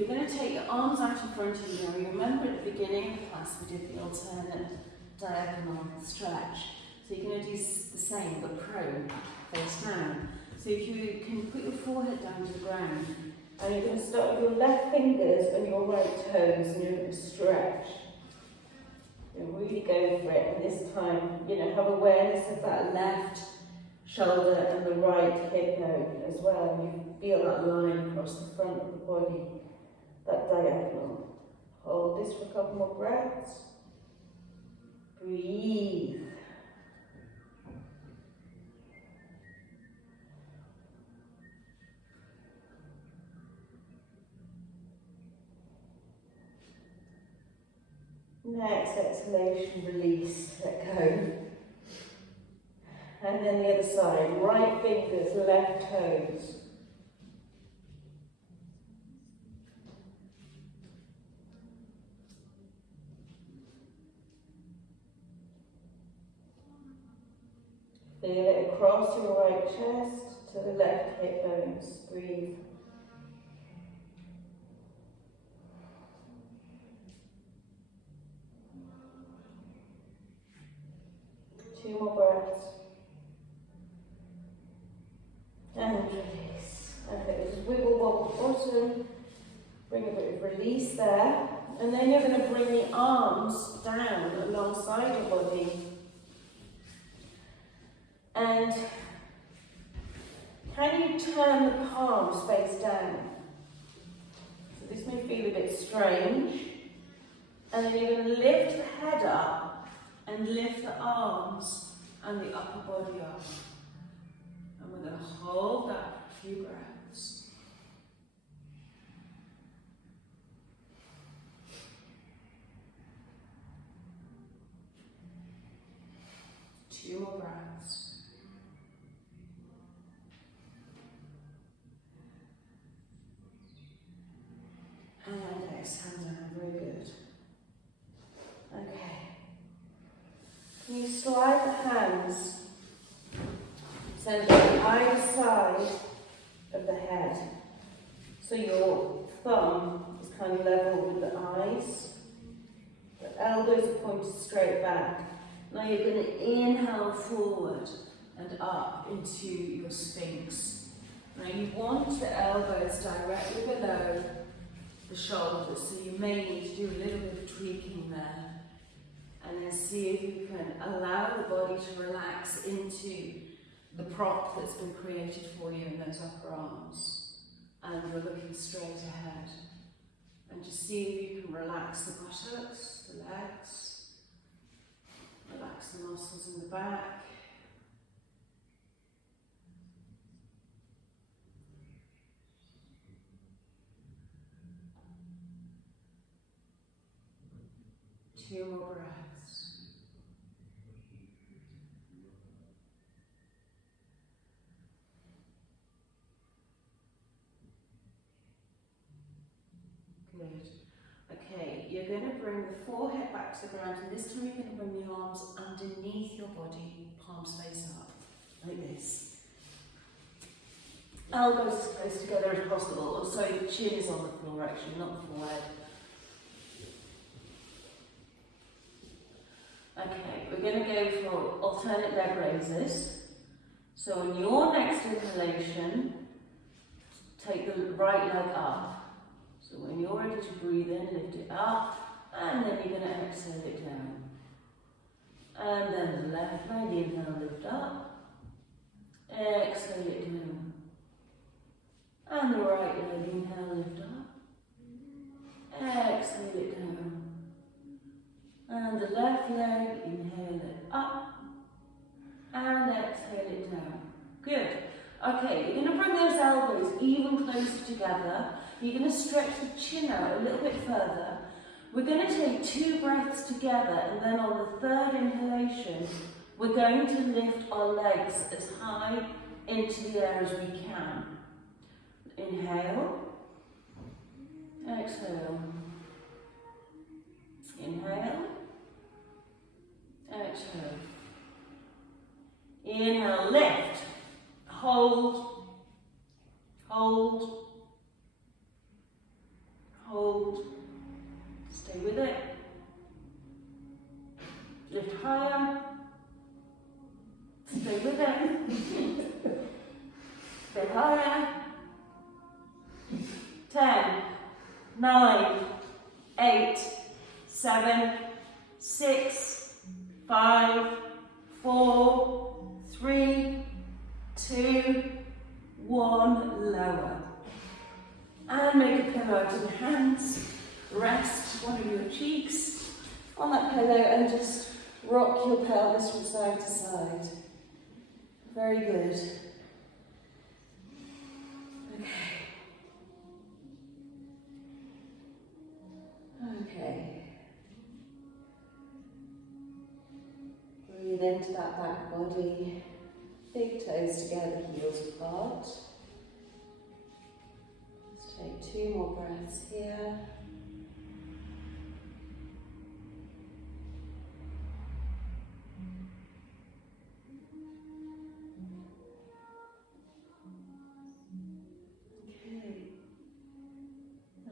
you're going to take your arms out in front of you. Now, you remember at the beginning of the class we did the alternate diagonal stretch. So you're going to do the same, but prone, face down. So if you can put your forehead down to the ground, and you're going to start with your left fingers and your right toes, and you're going to stretch. And really go for it. And this time, you know, have awareness of that left shoulder and the right hip bone as well. You feel that line across the front of the body, that diagonal. Hold this for a couple more breaths. Breathe. Next exhalation, release, let go. And then the other side, right fingers, left toes. Feel it across your right chest to the left hip bones. Breathe. Two more breaths. And release. Okay, just wiggle wobble bottom. Bring a bit of release there. And then you're going to bring the arms down alongside your body. And can you turn the palms face down? So this may feel a bit strange. And then you're going to lift the head up and lift the arms and the upper body up. And we're going to hold that for a few breaths. Two more breaths. And exhale down, very good. Okay. Can you slide the hands so they're either side of the head? So your thumb is kind of level with the eyes. The elbows are pointed straight back. Now you're going to inhale forward and up into your sphinx. Now you want the elbows directly below the shoulders, so you may need to do a little bit of tweaking there. And then see if you can allow the body to relax into the prop that's been created for you in those upper arms. And you're looking straight ahead. And just see if you can relax the buttocks, the legs, relax the muscles in the back. Two more breaths. Good. Okay, you're going to bring the forehead back to the ground, and this time you're going to bring the arms underneath your body, palms face up, like this. Elbows as close together as possible, or sorry, the chin is on the floor actually, not the forehead. Okay, we're going to go for alternate leg raises. So on your next inhalation, take the right leg up. So when you're ready to breathe in, lift it up, and then you're going to exhale it down. And then the left leg, inhale, lift up, exhale it down. And the right leg, inhale, lift up, exhale it down. And the left leg, inhale it up, and exhale it down. Good. Okay, you're going to bring those elbows even closer together. You're going to stretch the chin out a little bit further. We're going to take 2 breaths together, and then on the third inhalation, we're going to lift our legs as high into the air as we can. Inhale, exhale, inhale, exhale. Inhale, lift, hold, hold, 9, 8, 7, 6, 5, 4, 3, 2, 1, lower. And make a pillow out of your hands. Rest one of your cheeks on that pillow and just rock your pelvis from side to side. Very good. Okay. Breathe into that back body. Big toes together, heels apart. Let's take 2 more breaths here. Okay.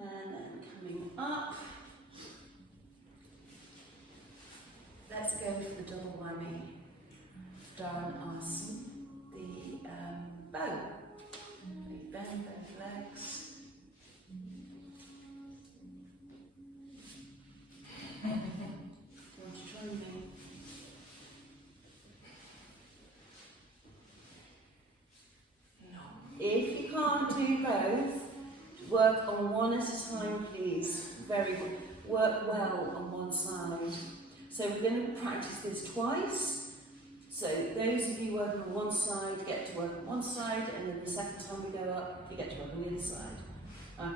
And then coming up. Let's go for the double whammy. Down asana. The bow. Big bend both legs. Do you want to join me? No. If you can't do both, work on one at a time, please. Very good. Work well on one side. So we're going to practice this twice. So those of you working on one side get to work on one side, and then the second time we go up, you get to work on the other side.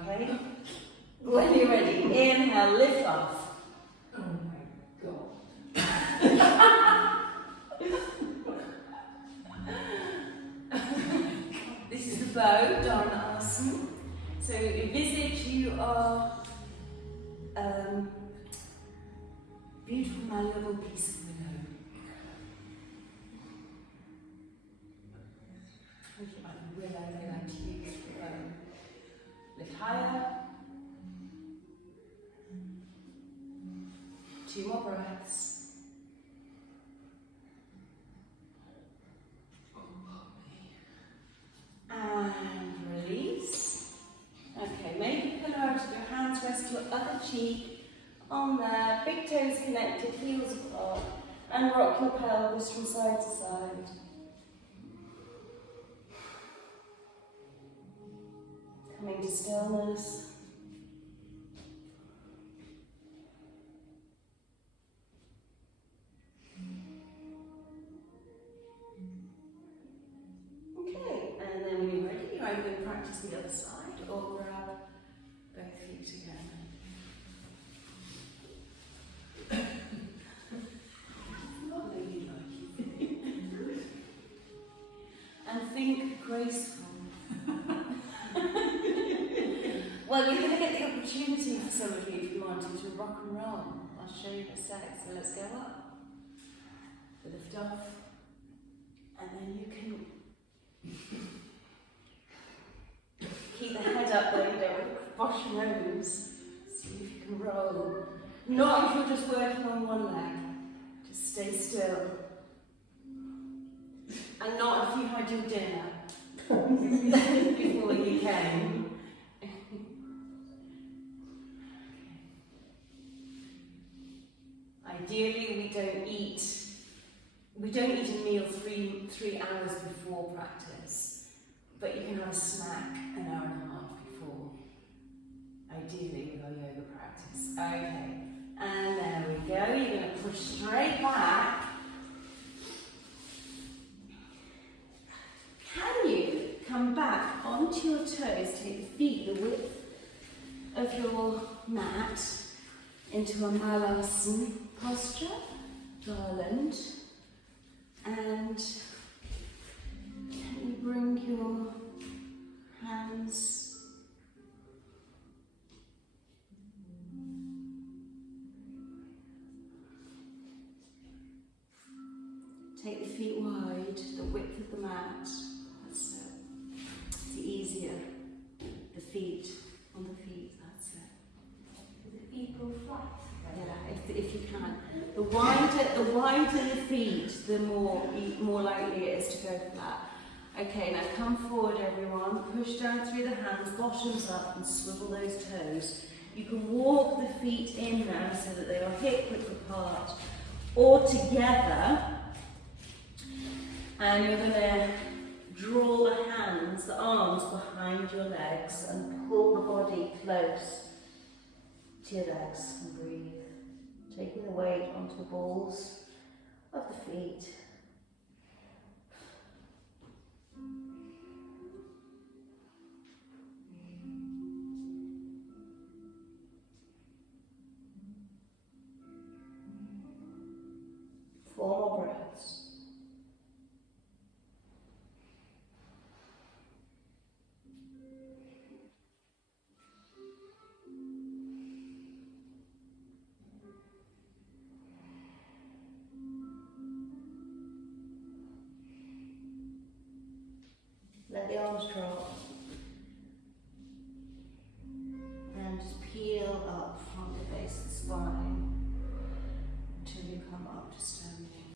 Okay? When you're ready, inhale, lift off. Oh my God. This is the bow, Dharana asana. So envisage you are beautiful, malleable piece of willow. Thinking about the willow they like to use for the bow. Lift higher. 2 more breaths. And release. Okay, make a pillow out of your hands, rest your other cheek on there, big toes connected, heels apart, and rock your pelvis from side to side. Coming to stillness. Okay, and then when you're ready, you're either going to practice the other side or grab both feet together. And think graceful. Well, you're going to get the opportunity for some of you, if you wanted, to rock and roll. I'll show you in a sec. So let's go up. Lift off. And then you can keep the head up there, you don't want to wash your nose. See if you can roll. Not if you're just working on one leg. Just stay still. And not if you had your dinner before you came. Ideally, we don't eat a meal three hours before practice, but you can have a snack an hour and a half before. Ideally, with our yoga practice. Okay, and there we go. You're going to push straight back. Can you come back onto your toes, take the feet the width of your mat into a malasana posture, garland, and can you bring your hands take the feet wide, the width of the mat. That's it. It's easier. The feet on the feet. That's it. Does the feet go flat? Yeah, if you can. The wider the feet, the more likely it is to go flat. Okay, now come forward, everyone. Push down through the hands, bottoms up, and swivel those toes. You can walk the feet in now so that they are hip width apart or together. And you're going to draw the hands, the arms behind your legs and pull the body close to your legs and breathe. Taking the weight onto the balls of the feet. Four more breaths. Let the arms drop and just peel up from the base of the spine until you come up to standing.